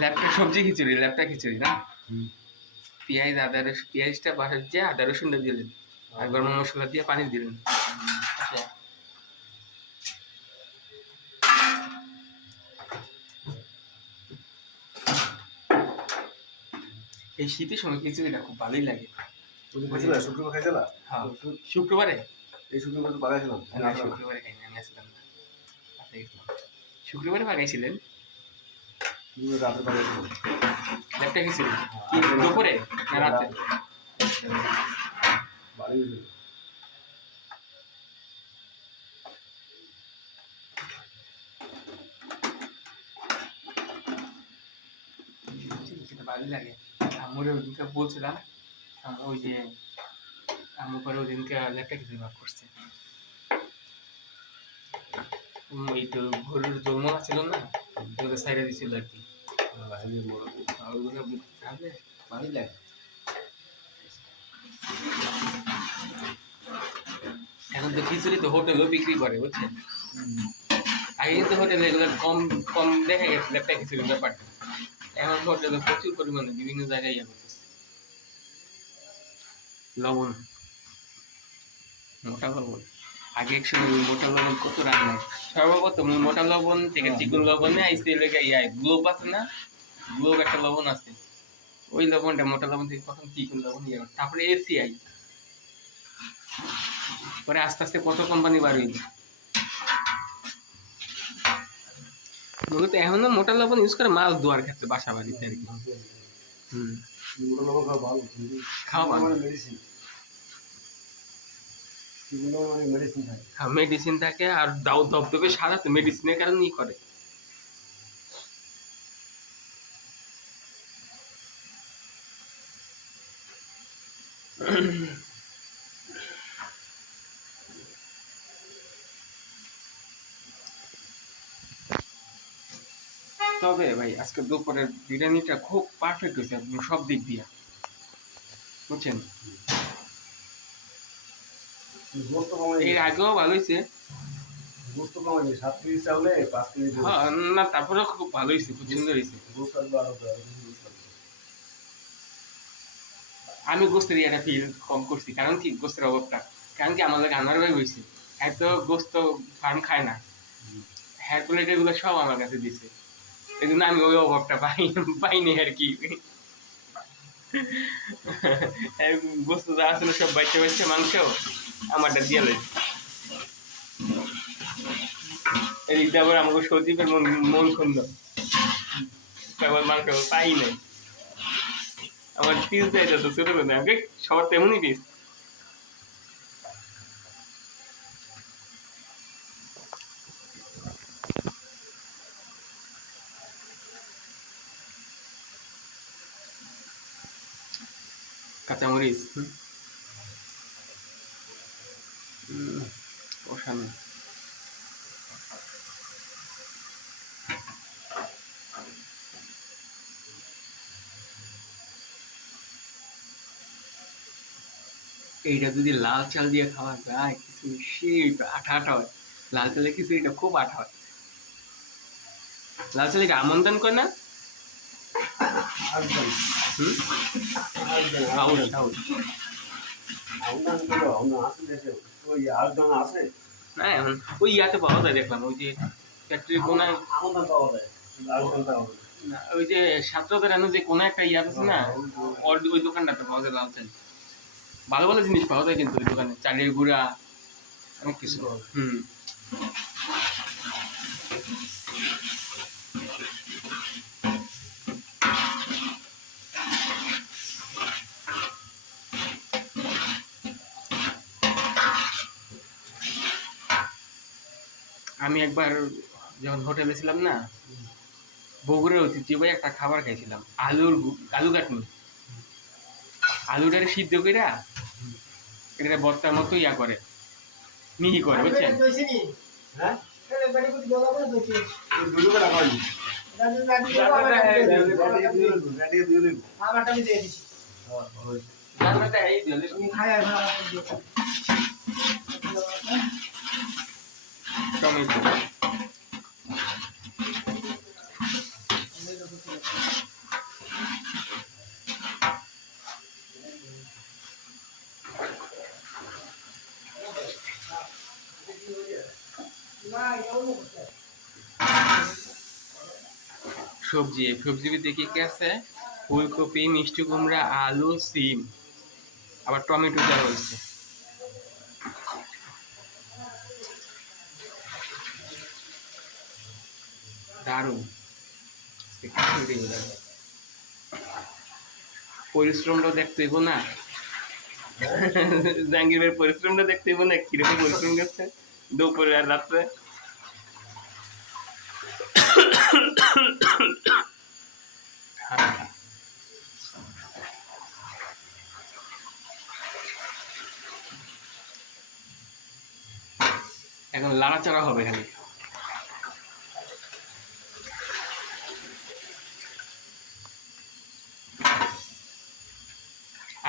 ল্যাপটা সবজি খিচুড়ি, ল্যাপটা খিচুড়ি না? পেঁয়াজ আদা রসুন, পেঁয়াজটা ভাজে আদা রসুনটা দিলেন আর গরম মশলা দিয়ে পানি দিলেন। আচ্ছা, এই শীতের সময় খিচুড়িটা খুব ভালোই লাগে। শুক্রবার খাইছিলা? হ্যাঁ, শুক্রবারে? এই শুক্রবার তো বাগাইছিলাম। না, শুক্রবারে খাইনি, আমি আসলাম না, রাতে গেছিলাম। শুক্রবারে পাকাইছিলেন? রাতে বাগাইছিলাম। ল্যাপটা খিচুড়ি কি দুপুরে না রাতে? বাড়ি গেছিল। ভালোই লাগে। আম্মুর ওইদিনকে বলছিলাম, ওই যে আম্মু করে ওইদিনকে ল্যাপটা খিচুড়ি ভাগ করছে। এই তো গরুর জন্ম ছিল না, ওগুলো সাইডে দিছিল আর কি। ওগুলো খাবে ভালোই লাগে। এখন তো খিচুড়ি তো হোটেলও বিক্রি করে, বুঝছেন? আগে কিন্তু হোটেলে এগুলো কম কম দেখা গেছে ল্যাপটা খিচুড়ির ব্যাপারটা। এখন হোটেলে প্রচুর পরিমাণে বিভিন্ন জায়গায় ইয়ে করতেছে। লবণ, মোটা লবণ, আগে একসময় মোটা লবণ কত রান্না, সর্বপ্রথম মোটা লবণ থেকে চিকন লবণে আইসে লেগে ইয়া গ্লোব আছে না, গ্লোব একটা লবণ আছে, ওই লবণটা মোটা লবণ থেকে প্রথম চিকন লবণ ইয়ে, তারপরে এসিআই, পরে আস্তে আস্তে কত কোম্পানি বার হইল। মূলত এখনো মোটা লবণ ইউজ করে মাছ ধোয়ার ক্ষেত্রে বাসা বাড়িতে আর কি। মোটা লবণ খাওয়া ভালো। খাওয়া ভালো, মেডিসিন। মানে মেডিসিন থাকে। হ্যাঁ মেডিসিন থাকে, আর দাও ধবধবে সাদা তো মেডিসিনের কারণেই করে। তবে ভাই আজকে দুপুরের বিরিয়ানিটা খুব পারফেক্ট হয়েছে একদম সব দিক দিয়ে, বুঝছেন? এর আগেও ভালো হয়েছে, হ্যাঁ না তারপরে খুব ভালো হয়েছে, খুব সুন্দর হয়েছে। আমি গোস্তের ইয়েটা ফিল কম করছি, কারণ কি গোস্তের অভাবটা, কারণ কি আমার লাগে আমার ভাই হয়েছে, হ্যাঁ তো গোস্ত ফার্ম খায় না, হ্যার প্লেট এগুলো সব আমার কাছে দিছে, এই জন্য আমি ওই অভাবটা পাইনি আর কি। গোস্ত যা আসলে সব বাচ্চা বাচ্চা মাংস আমারটা দিয়ে লই, এদিক দিয়ে আবার আমাকে সজীবের মন সুন্দর, কেবল মাংস পাই নাই, আমার পিস দেয় যত ছোট করে আমাকে সবার তেমনই পিস। কাঁচামরিচ কষানো, এইটা যদি লাল চাল দিয়ে খাওয়া যায় কিছু সেই আঠা আঠা হয়, লাল চালের খিচুড়িটা খুব আঠা হয়। লাল চালে আমন্ত্রণ করে না, না এখন ওই ইয়াতে পাওয়া যায়, দেখলাম ওই যে ফ্যাক্টরির কোনায়, ওই যে ছাত্রদের যে কোনো একটা ইয়া আছে না, ওই দোকানটাতে পাওয়া যায় লাল চাল, ভালো ভালো জিনিস পাওয়া যায় কিন্তু ওই দোকানে, চালের গুঁড়া অনেক কিছু। আমি একবার যখন হোটেলে ছিলাম না, বগুড়ার ঐতিহ্যবাহী একটা খাবার খাইছিলাম, আলু কাটনি, আলুটারে সিদ্ধ করে এটা বর্তার মতো ইয়া করে, মিহি করে, বুঝছেন? টমেটো সবজি সবজিতে কি কি আছে? ফুলকপি, মিষ্টি কুমড়া, আলু, সিম, আবার টমেটো দেওয়া হয়েছে। দারুণ। পরিশ্রমটাও দেখতে হইব না? জাহাঙ্গীরের পরিশ্রমটা দেখতে হইব না, কিরকম পরিশ্রম করছে দুপুরে আর রাত্রে। এখন লাড়াচাড়া হবে খালি।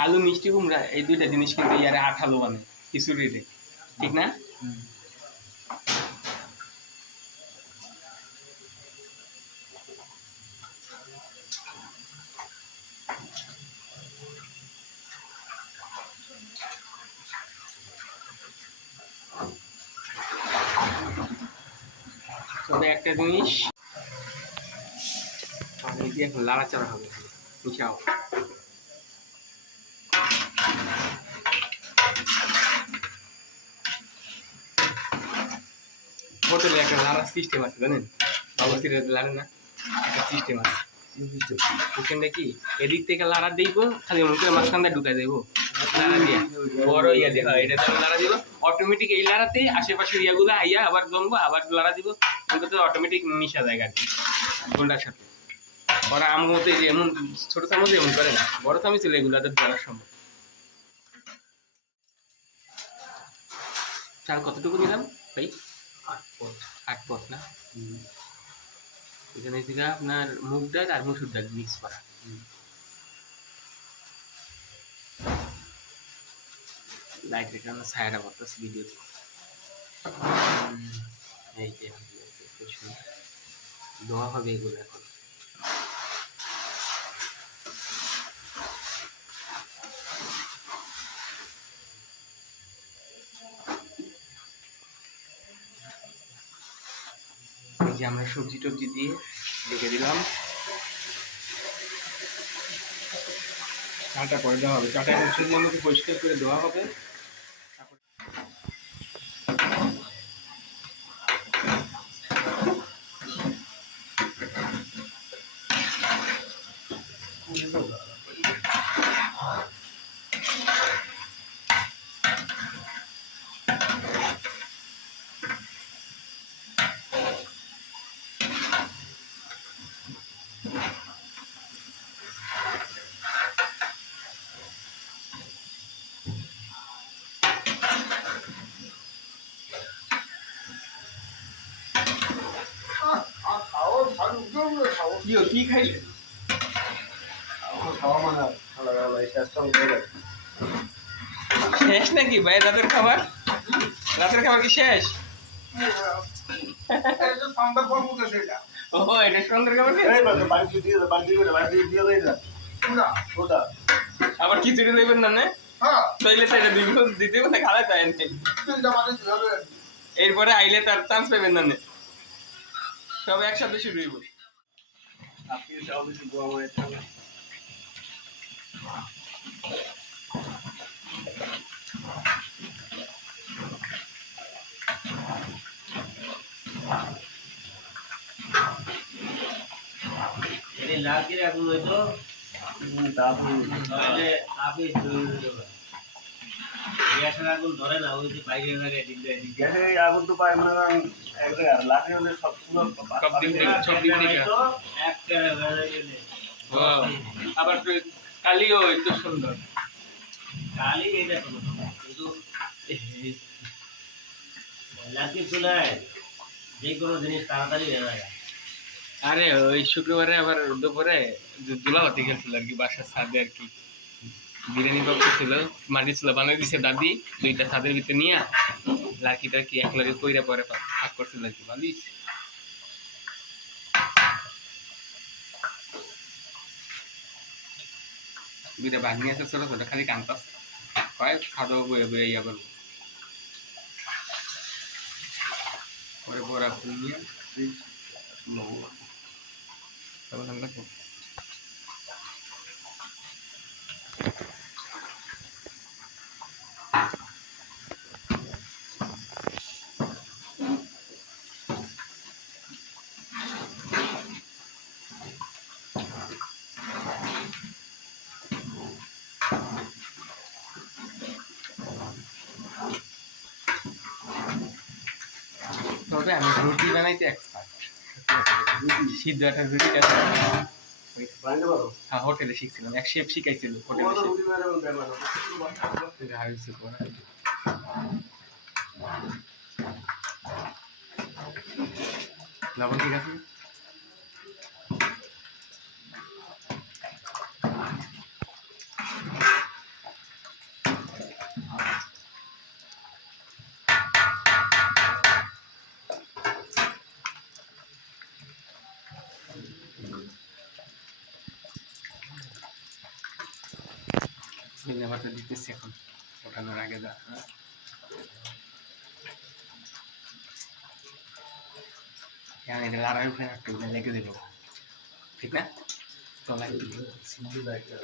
আলু মিষ্টি কুমড়া এই দুইটা জিনিস কিন্তু ইয়ারে আঠালো মানে খিচুড়িতে, ঠিক না? তবে একটা জিনিস, পানি দিয়ে এখন লাড়াচাড়া হবে, মিশাও। হোটেলে একটা লাড়ার সিস্টেম আছে জানেন? বাবুর্চির লাড়ে না, একটা সিস্টেম আছে। ওখানটা কি এদিক থেকে লাড়া দিব, খালি মুখের মাঝখান দিয়ে ঢুকাই দেবো লাড়া দিয়া, বড় ইয়া দিয়ে। হয় এটা লাড়া দিব, অটোমেটিক এই লাড়াতে আশেপাশের ইয়াগুলো আইয়া আবার জমবো, আবার লাড়া দিব, ওগুলোতে অটোমেটিক মিশা যায় আর কি গোলটার সাথে। ওরা আমার মতো এমন ছোট চামচ এমন করে না, বড় চামচ ছিল এগুলোতে ধরার সম্ভব। চাল কতটুকু নিলাম ভাই? 8 পট না? এখানে ছিল আপনার মুগ ডাল আর মসুর ডাল মিক্স করা। লাইটের কারণে ছায়াটা পড়তেছে ভিডিওতে। এই যে ধোয়া হবে এগুলো এখন। এই যে আমরা সবজি টবজি দিয়ে রেখে দিলাম, চালটা পরে দেওয়া হবে। চালটা এখন সুন্দর মতো পরিষ্কার করে দেওয়া হবে। কি খাইলে? শেষ নাকি ভাই রাতের খাবার? রাতের খাবার কি শেষ? ও এটা সন্ধ্যার খাবার? আবার খিচুড়ি দেবেন না? তাইলে তো এটা দিতে হবে না, খাওয়া যায় এরপরে আইলে তার চান্স পাবেন না, সব একসাথে শুরু হইব। লাকির আগুন হইতো গ্যাসের আগুন ধরে না, ওই যে বাইরে লাগে গ্যাসের আগুন তো পায় মনে করেন এক জায়গায়, লাঠি হলে সবগুলো সব দিক থেকে আবার কালিও একটু সুন্দর। কালি এটা কিন্তু লাকির চুলায় যে কোনো জিনিস তাড়াতাড়ি হয়ে যায়। আরে ওই শুক্রবারে আবার দুপুরে দুলাভাতি খেলছিল আর কি বাসার ছাদে আর কি, বিরিয়ানি পক্ষ ছিল, মাটি ছিল বানিয়ে দিছে দাদি, দুইটা ছাদের ভিতরে নিয়ে লাকিটা কি এক লাগে কইরা পরে ভাগ করছিল আর কি। বালিশ দুইটা ভাগ নিয়ে আসে ছোট ছোট, খালি কান্তাস হয় ছাদও বয়ে বয়ে ইয়া করবো। পরে বড়া ফুল নিয়ে তখন আমরা তবে আমি রুটি বানাইতে এক্সপার্ট সিদ্ধ একটা রুটিটা বানাইতে পারো হ্যাঁ হোটেলে শিখছিলাম এক শেফ শিখাইছিল হোটেলে তোমার তো রুটি বানানো ব্যাপার লবণ ঠিক আছে সিনেমাটা দিতেছি এখন ওঠানোর আগে যা হ্যাঁ এটা লড়াই উঠে একটু লেগে দিল ঠিক না চলাই সিদ্ধি লাগে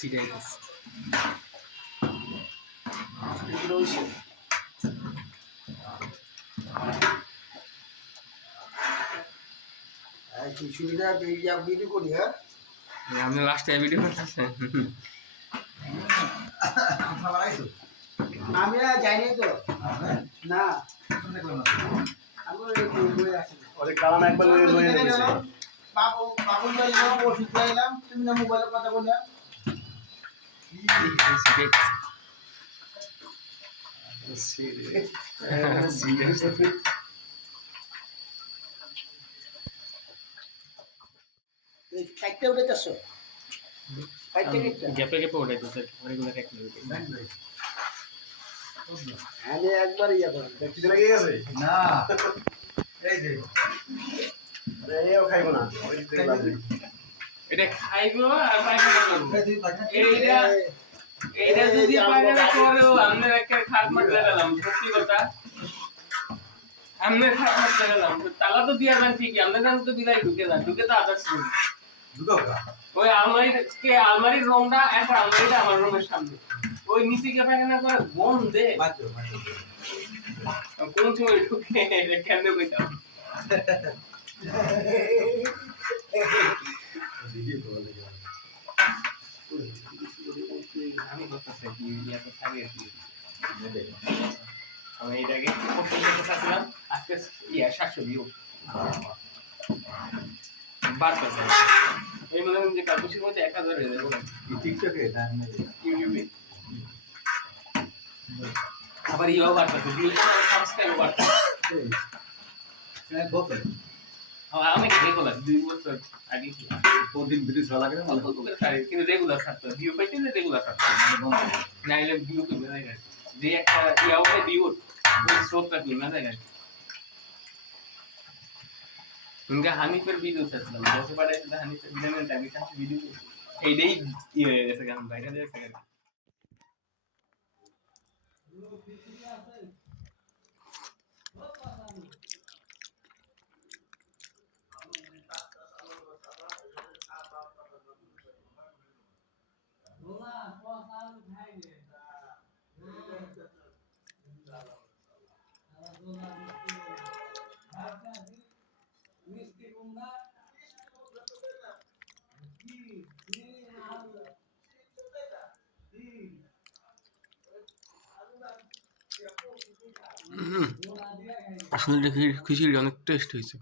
সিরিয়াস এগুলো হইছে এই খিচুড়িটা বেরিয়ে ভিডিও করি হ্যাঁ আপনি লাস্টে ভিডিও করতেছেন আমি যাইনি তো না ওরে কারণ একবার লয়ে গেছে বাবুল ওষুধ খাইলাম তুমি না মোবাইলে কথা বললে চারটে উঠেছ গ্যাপে গ্যাপে ওঠাইতেছে ওইগুলো এক মিনিট আমি একবার ইয়ে করলাম দেখতে লেগে গেছে না এই যে আরে এও খাইবো না ওই দিকে লাগবে এটা খাইবো আর পায়খানা করবো এইটা এইটা যদি পায়খানা করেও আমাদের একটা খাট মাট লাগালাম সত্যি কথা আমাদের খাট মাট লাগালাম তালা তো দিয়া যান ঠিকই আমাদের কাছে তো বিলাই ঢুকে যান ঢুকে তো আদার্স ওই আলমারির রুমটা একটা আলমারিটা আমার রুমের সামনে ওই নিচে গিয়ে পায়খানা করে গন্ধে কোন সময় ঢুকে কেন কইতাম আমি কথা কি ইয়া তো থাকে আমি এটাকে পছন্দ করতেছিলাম আজকে ইয়া 700 ভিউ বাড়তেছে এই মনে হয় যে কালবুশির মধ্যে 1000 হয়ে যাবে টিকটকে ইউটিউবে আবার ইয়া বাড়তেছে ভিউ সাবস্ক্রাইব বাড়তেছে আমি রেগুলার 2 বছর আগে প্রতিদিন ভিডিও ছাড়া লাগে না কিন্তু রেগুলার ছাড়তো ভিউ পাইতে রেগুলার ছাড়তো নাইলে ভিউ কমে যায় যে একটা ইয়া ওঠে ভিউ ওই স্রোতটা কমে যায় ইনকা হানিফের ভিডিও ছাড়ছিলাম বসে পাঠাইছে হানিফের ভিডিও আমি ভিডিও এইটাই ইয়ে হয়ে গেছে গান বাইরে দিয়ে গেছে আসলে খিচুড়ি অনেক টেস্ট হয়েছে।